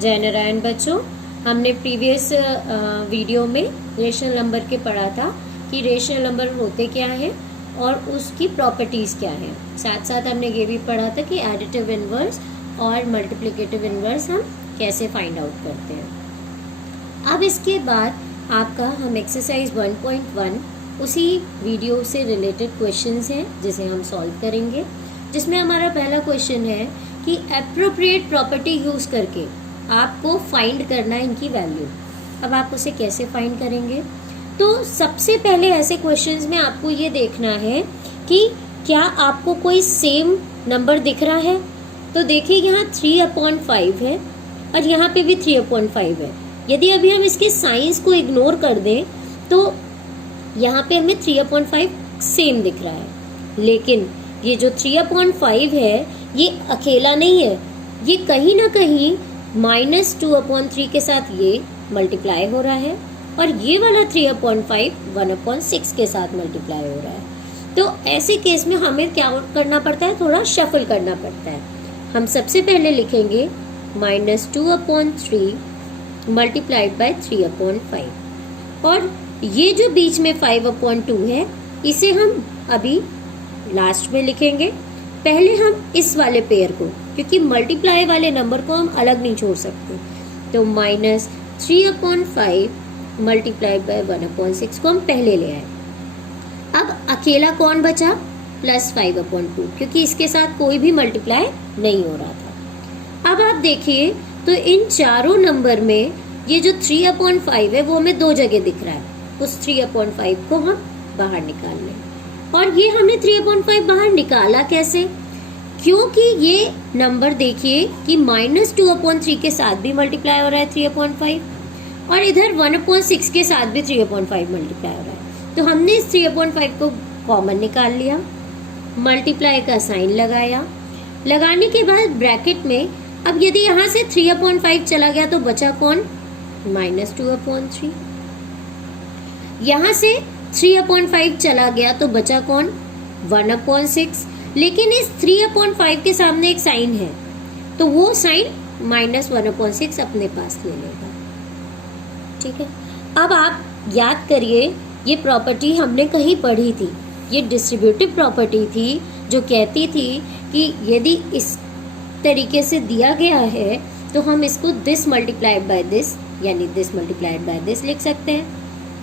जय नारायण बच्चों, हमने प्रीवियस वीडियो में रेशनल नंबर के पढ़ा था कि रेशनल नंबर होते क्या है और उसकी प्रॉपर्टीज़ क्या है। साथ साथ हमने ये भी पढ़ा था कि एडिटिव इनवर्स और मल्टीप्लिकेटिव इनवर्स हम कैसे फाइंड आउट करते हैं। अब इसके बाद आपका हम एक्सरसाइज 1.1 उसी वीडियो से रिलेटेड क्वेश्चंस हैं जिसे हम सॉल्व करेंगे, जिसमें हमारा पहला क्वेश्चन है कि एप्रोप्रिएट प्रॉपर्टी यूज करके आपको फाइंड करना है इनकी वैल्यू। अब आप उसे कैसे फाइंड करेंगे? तो सबसे पहले ऐसे क्वेश्चंस में आपको ये देखना है कि क्या आपको कोई सेम नंबर दिख रहा है। तो देखिए यहाँ 3/5 है और यहाँ पे भी 3/5 है। यदि अभी हम इसके साइंस को इग्नोर कर दें तो यहाँ पे हमें 3/5 सेम दिख रहा है, लेकिन ये जो 3/5 है ये अकेला नहीं है, ये कहीं ना कहीं -2/3 के साथ ये मल्टीप्लाई हो रहा है और ये वाला 3/5 1/6 के साथ मल्टीप्लाई हो रहा है। तो ऐसे केस में हमें क्या करना पड़ता है, थोड़ा शफल करना पड़ता है। हम सबसे पहले लिखेंगे -2/3 मल्टीप्लाइड बाय 3/5 और ये जो बीच में 5/2 है इसे हम अभी लास्ट में लिखेंगे। पहले हम इस वाले पेयर को, क्योंकि मल्टीप्लाई वाले नंबर को हम अलग नहीं छोड़ सकते, तो -3/5 मल्टीप्लाइड बाय 1/6 को हम पहले ले आए। अब अकेला कौन बचा? +5/2, क्योंकि इसके साथ कोई भी मल्टीप्लाई नहीं हो रहा था। अब आप देखिए तो इन चारों नंबर में ये जो 3/5 है वो हमें दो जगह दिख रहा है, उस 3/5 को हम बाहर निकाल लें। और ये हमने 3/5 बाहर निकाला कैसे? क्योंकि ये नंबर देखिए कि -2/3 के साथ भी मल्टीप्लाई हो रहा है 3/5 और इधर 1/6 के साथ भी 3/5 मल्टीप्लाई हो रहा है। तो हमने इस 3/5 को कॉमन निकाल लिया, मल्टीप्लाई का साइन लगाया, लगाने के बाद ब्रैकेट में अब यदि यहाँ से 3/5 चला गया तो बचा कौन? -2/3। यहाँ से 3/5 चला गया तो बचा कौन? 1/6। लेकिन इस 3/5 के सामने एक साइन है, तो वो साइन -1/6 अपने पास ले लेगा। ठीक है, अब आप याद करिए ये प्रॉपर्टी हमने कहीं पढ़ी थी, ये डिस्ट्रीब्यूटिव प्रॉपर्टी थी जो कहती थी कि यदि इस तरीके से दिया गया है तो हम इसको दिस मल्टीप्लाइड बाय दिस यानी दिस मल्टीप्लाइड बाय दिस लिख सकते हैं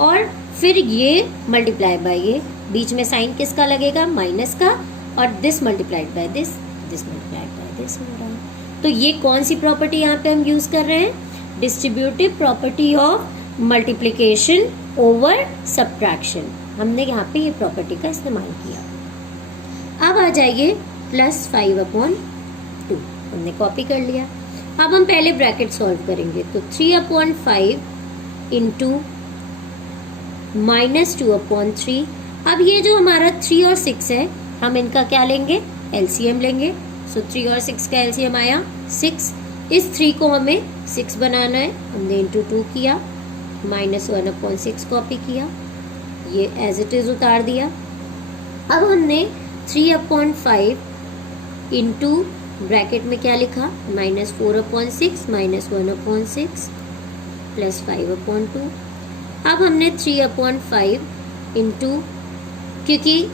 और फिर ये मल्टीप्लाई बाय ये, बीच में साइन किसका लगेगा? माइनस का, और this multiplied by this multiplied by this हो रहा है। तो ये कौन सी प्रॉपर्टी यहाँ पे हम यूज कर रहे हैं? Distributive property of multiplication over subtraction. हमने यहाँ पे ये प्रॉपर्टी का इस्तेमाल किया। अब आ जाइए +5/2, हमने कॉपी कर लिया। अब हम पहले ब्रैकेट सॉल्व करेंगे, तो 3/5 इंटू -2/3। अब ये जो हमारा 3 और 6 है, हम इनका क्या लेंगे? एलसीएम लेंगे। सो 3 और 6 का एलसीएम आया 6। इस 3 को हमें 6 बनाना है, हमने इंटू 2 किया, -1/6 कॉपी किया, ये एज इट इज उतार दिया। अब हमने 3/5 इंटू ब्रैकेट में क्या लिखा? -4/6 -1/6 +5/2। अब हमने 3/5 इंटू, क्योंकि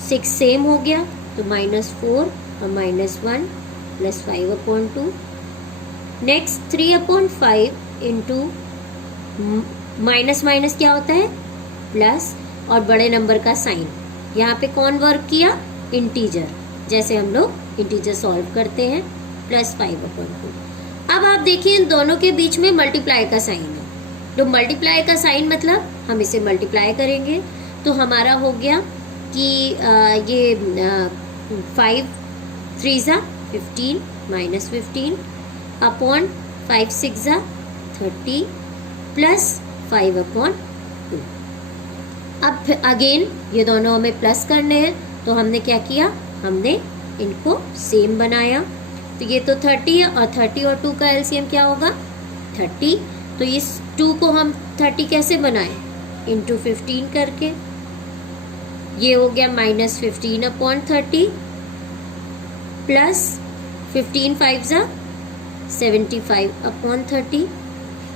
6 सेम हो गया तो -4 और -1 +5/2। नेक्स्ट 3/5 इंटू माइनस क्या होता है? प्लस, और बड़े नंबर का साइन। यहाँ पे कौन वर्क किया? इंटीजर, जैसे हम लोग इंटीजर सॉल्व करते हैं, +5/2। अब आप देखिए इन दोनों के बीच में मल्टीप्लाई का साइन है, तो मल्टीप्लाई का साइन मतलब हम इसे मल्टीप्लाई करेंगे तो हमारा हो गया कि ये 5 3 ज़ा 15 -15 अपॉन 5 6 ज़ा 30 +5/2। अब अगेन ये दोनों हमें प्लस करने हैं, तो हमने क्या किया? हमने इनको सेम बनाया। तो ये तो 30 है और 30 और 2 का एलसीएम क्या होगा? 30। तो इस 2 को हम 30 कैसे बनाएं? इंटू 15 करके, ये हो गया -15/30 प्लस 15 5 ज़ा 75/30।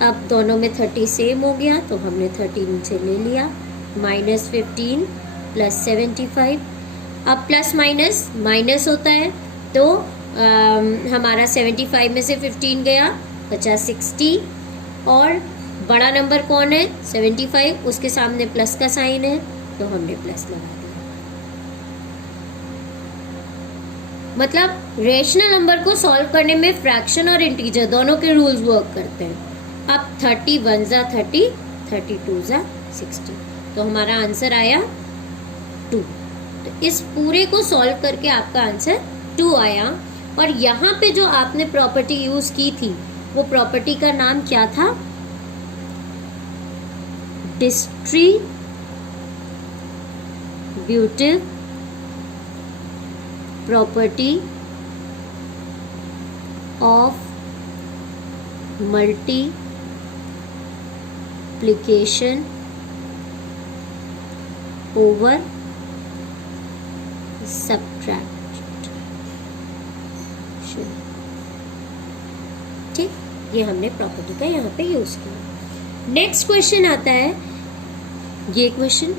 अब दोनों में 30 सेम हो गया तो हमने 30 नीचे ले लिया, -15 + 75। अब प्लस माइनस माइनस होता है तो हमारा 75 में से 15 गया, बचा 60। और बड़ा नंबर कौन है? 75, उसके सामने प्लस का साइन है तो हमने प्लस लगा दिया। मतलब रेशनल नंबर को सॉल्व करने में फ्रैक्शन और इंटीजर दोनों के रूल्स वर्क करते हैं। अब 31 × 30, 32 × 60, तो हमारा आंसर आया 2। तो इस पूरे को सॉल्व करके आपका आंसर 2 आया। और यहाँ पे जो आपने प्रॉपर्टी यूज की थी वो प्रॉपर्टी का नाम क्या था? Distributive property of multiplication over subtraction. ठीक, ये हमने प्रॉपर्टी का यहाँ पे यूज किया। नेक्स्ट क्वेश्चन आता है ये क्वेश्चन।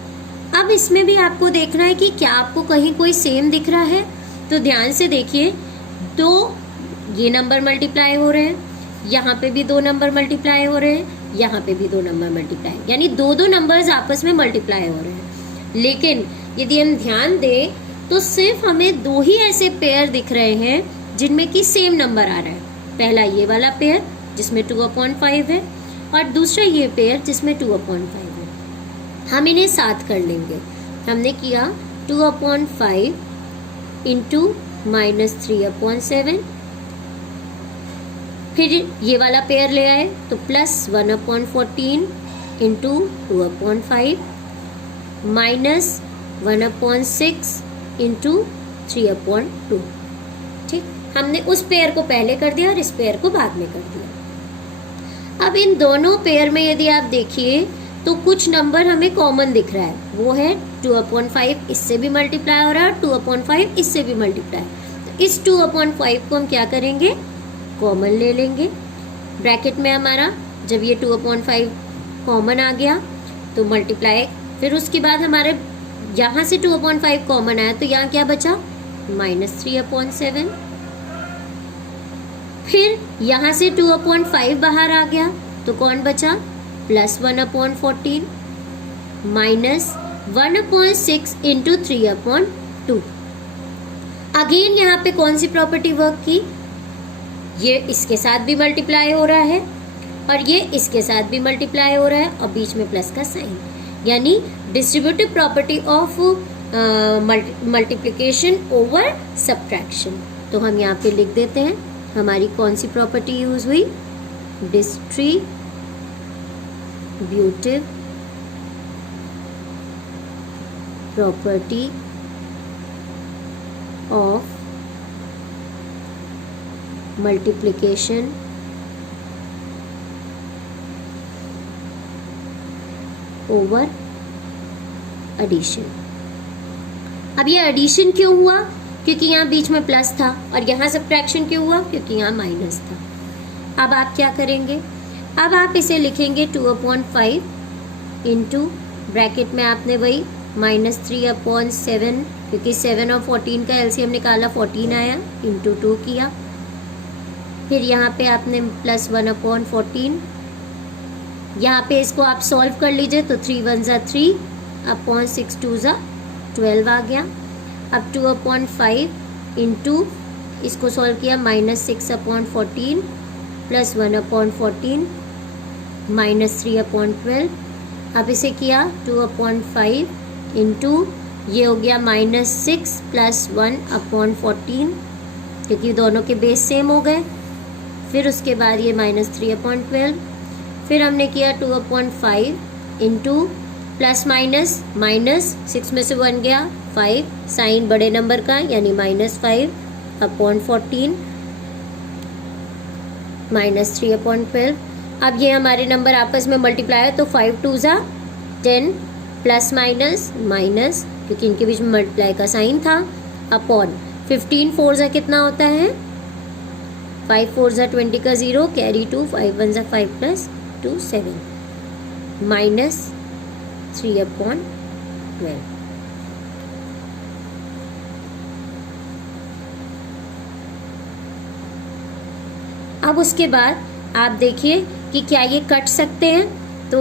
अब इसमें भी आपको देखना है कि क्या आपको कहीं कोई सेम दिख रहा है, तो ध्यान से देखिए। दो ये नंबर मल्टीप्लाई हो रहे हैं, यहाँ पे भी 2 नंबर मल्टीप्लाई हो रहे हैं, यहाँ पे भी 2 नंबर मल्टीप्लाई, यानी 2 नंबर्स आपस में मल्टीप्लाई हो रहे हैं। लेकिन यदि हम ध्यान दें तो सिर्फ हमें 2 ही ऐसे पेयर दिख रहे हैं जिनमें कि सेम नंबर आ रहा है। पहला ये वाला पेयर जिसमें 2/5 है और दूसरा ये पेयर जिसमें 2/5 है। हम इन्हें साथ कर लेंगे। हमने किया 2/5 इंटू -3/7, फिर ये वाला पेयर ले आए तो +1/14 इंटू 2/5 -1/6 इंटू 3/2। ठीक, हमने उस पेयर को पहले कर दिया और इस पेयर को बाद में कर दिया। अब इन दोनों पेयर में यदि आप देखिए तो कुछ नंबर हमें कॉमन दिख रहा है, वो है 2/5 इससे भी मल्टीप्लाई हो रहा है और 2/5 इससे भी मल्टीप्लाई। तो इस 2/5 को हम क्या करेंगे? कॉमन ले लेंगे। ब्रैकेट में हमारा जब ये 2/5 कॉमन आ गया तो मल्टीप्लाई, फिर उसके बाद हमारे यहाँ से 2/5 कॉमन आया तो यहाँ क्या बचा? -3/7। फिर यहाँ से 2/5 बाहर आ गया तो कौन बचा? +1/14 -1/6 इंटू 3/2। अगेन यहाँ पे कौन सी प्रॉपर्टी वर्क की? ये इसके साथ भी मल्टीप्लाई हो रहा है और ये इसके साथ भी मल्टीप्लाई हो रहा है और बीच में प्लस का साइन, यानी distributive property of multiplication over subtraction. तो हम यहाँ पे लिख देते हैं हमारी कौन सी प्रॉपर्टी यूज हुई? Distributive property of multiplication over addition. अब ये एडिशन क्यों हुआ? क्योंकि यहाँ बीच में प्लस था, और यहाँ सब्ट्रैक्शन क्यों हुआ? क्योंकि यहाँ माइनस था। अब आप क्या करेंगे? अब आप इसे लिखेंगे 2/5 इंटू ब्रैकेट में आपने वही -3/7, क्योंकि 7 और 14 का एलसीएम निकाला 14 आया, इंटू 2 किया। फिर यहाँ पे आपने +1/14, यहाँ पे इसको आप सॉल्व कर लीजिए तो 3 × 1 = 3 अपॉन 6 2 = 12 आ गया। अब 2/5 इंटू इसको सॉल्व किया -6/14 + 1/14 -3/12। अब इसे किया 2/5 इंटू ये हो गया -6 + 1/14, क्योंकि दोनों के बेस सेम हो गए। फिर उसके बाद ये -3/12। फिर हमने किया 2/5 इंटू प्लस माइनस -6 में से 1 गया 5, साइन बड़े नंबर का यानी -5/14 -3/12। अब ये हमारे नंबर आपस में मल्टीप्लाई है तो 5 2 = 10 प्लस माइनस माइनस, क्योंकि इनके बीच में मल्टीप्लाई का साइन था, अपॉन 15 4 = कितना होता है 5 4 ज़ा 20 का 0, कैरी 2, 5 1 ज़ा 5 प्लस 2 7 माइनस 3/12। अब उसके बाद आप देखिए कि क्या ये कट सकते हैं, तो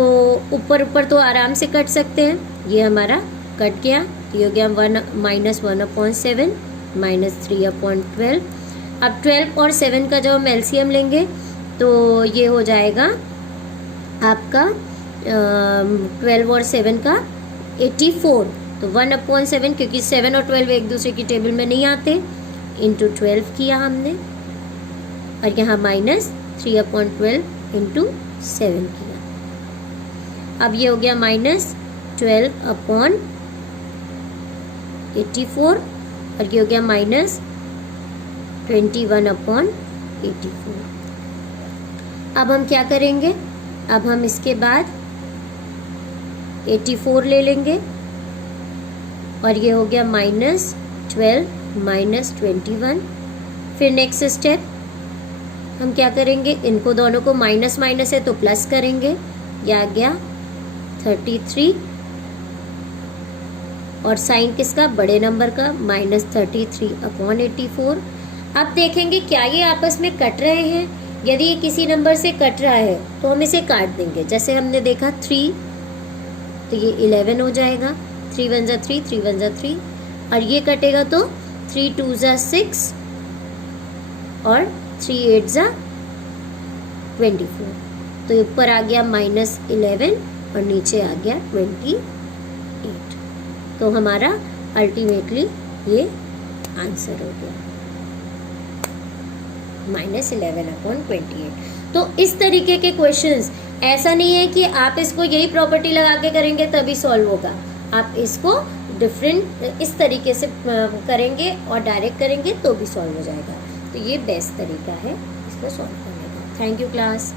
ऊपर ऊपर तो आराम से कट सकते हैं। ये हमारा कट गया, तो ये हो गया 1 माइनस 1/7 माइनस 3/12। अब 12 और 7 का जब हम एलसीएम लेंगे तो ये हो जाएगा आपका 12 और 7 का 84। तो 1/7, क्योंकि 7 और 12 एक दूसरे की टेबल में नहीं आते, इंटू 12 किया हमने, और यहाँ माइनस 3/12 इंटू 7 किया। अब ये हो गया माइनस 12/84, और ये हो गया माइनस 21/84। अब हम क्या करेंगे, अब हम इसके बाद 84 ले लेंगे, और ये हो गया माइनस 12 माइनस 21। फिर नेक्स्ट स्टेप हम क्या करेंगे, इनको दोनों को माइनस माइनस है तो प्लस करेंगे, यह आ गया 33, और साइन किसका, बड़े नंबर का, माइनस 33/84। अब देखेंगे क्या ये आपस में कट रहे हैं। यदि ये किसी नंबर से कट रहा है तो हम इसे काट देंगे। जैसे हमने देखा 3, तो ये 11 हो जाएगा, 3 1 ज़ा 3, 3 1 ज़ा 3, और ये कटेगा तो 3 2 ज़ा 6 और 3 8 ज़ा 24। तो ऊपर आ गया माइनस 11 और नीचे आ गया 28। तो हमारा अल्टीमेटली ये आंसर हो गया -11/28। तो इस तरीके के क्वेश्चंस, ऐसा नहीं है कि आप इसको यही प्रॉपर्टी लगा के करेंगे तभी सॉल्व होगा। आप इसको डिफरेंट इस तरीके से करेंगे और डायरेक्ट करेंगे तो भी सॉल्व हो जाएगा। तो ये बेस्ट तरीका है इसको सॉल्व करने का। Thank you class.